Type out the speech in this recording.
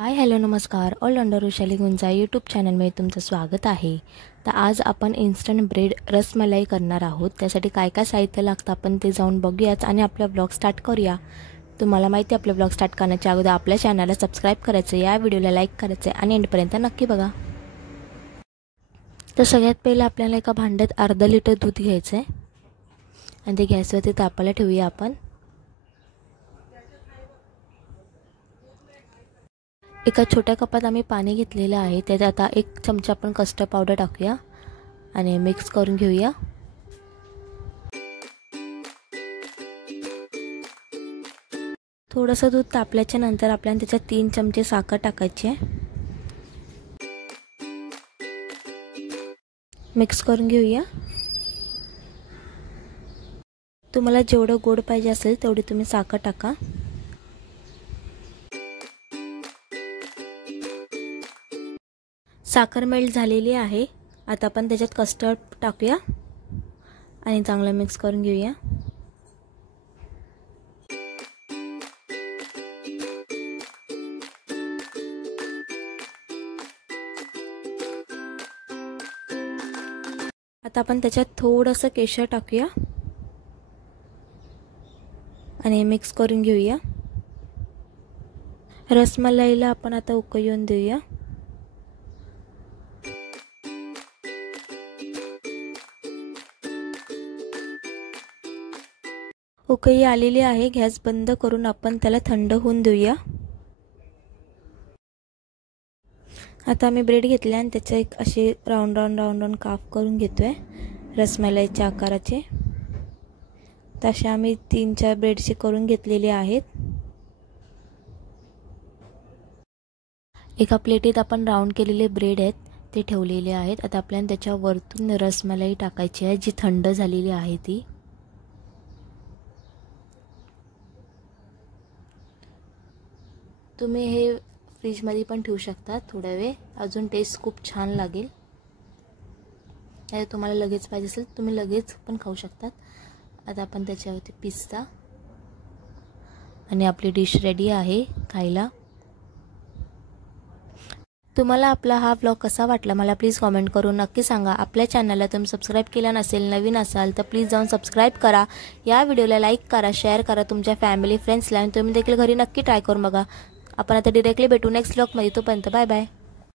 Hi hello नमस्कार. All under Vaishali गुंजा YouTube चॅनलमध्ये तुमचं स्वागत आहे. तर आज आपण इन्स्टंट ब्रेड रसमलाई करणार आहोत. त्यासाठी काय काय साहित्य लागतं आपण ते जाऊन बघूयाच आणि आपला ब्लॉग स्टार्ट करूया. तुम्हाला माहिती आहे आपला ब्लॉग स्टार्ट करण्याच्या अगोदर आपल्या चॅनलला सबस्क्राईब करायचं, या व्हिडिओला लाईक करायचं आणि एंडपर्यंत नक्की बघा. तर सगळ्यात पहिलं आपल्याला एका भांड्यात अर्धा लिटर दूध घ्यायचं आहे आणि ते गॅसवरती तापायला ठेवूया आपण. एका छोट्या कपात आम्ही पाणी घेतलेलं आहे. त्यात आता 1 चमचा आपण कस्टर्ड पावडर टाकूया आणि मिक्स करून घेऊया. थोडंसं दूध तापल्याच्या नंतर आपल्याला त्याच्यात 3 चमचे साखर टाकायची आहे. मिक्स करून घेऊया. तुम्हाला जेवढं गोड पाहिजे असेल तेवढी तुम्ही साखर टाका. साखर मेल्ट झालेली आहे. आता आपण त्याच्यात कस्टर्ड टाकूया आणि चांगलं मिक्स करून घेऊया. आता आपण त्याच्यात थोडंसं केशर टाकूया आणि मिक्स करून घेऊया. रसमलाईला आपण आता उकळी येऊन देऊया. उकळी आलेली आहे. गॅस बंद करून आपण त्याला थंड होऊन देऊया. आता आम्ही ब्रेड घेतले आणि त्याचे एक असे राऊंड काप करून घेतोय रसमलाईच्या आकाराचे. तसे आम्ही 3-4 ब्रेडचे करून घेतलेले आहेत. एका प्लेटीत आपण राऊंड केलेले ब्रेड आहेत ते ठेवलेले आहेत. आता आपल्याला त्याच्या वरतून रसमलाई टाकायची आहे जी थंड झालेली आहे ती. तुम्ही हे फ्रीजमध्ये पण ठेवू शकता थोडा वेळ, अजून टेस्ट खूप छान लागेल. तुम्हाला लगेच पाहिजे असेल तुम्ही लगेच पण खाऊ शकतात. आता आपण त्याच्यावरती पिस्ता आणि आपली डिश रेडी आहे खायला. तुम्हाला आपला हा व्लॉग कसा वाटला मला प्लीज कमेंट करून नक्की सांगा. आपल्या चॅनलला तुम्ही सबस्क्राईब केला नसेल, नवीन असाल तर प्लीज जाऊन सबस्क्राईब करा. या व्हिडिओला लाईक करा, शेअर करा तुमच्या फॅमिली फ्रेंड्सला आणि तुम्ही देखील घरी नक्की ट्राय करून बघा. आपण आता डायरेक्टली भेटू नेक्स्ट व्लॉगमध्ये. तोपर्यंत बाय बाय.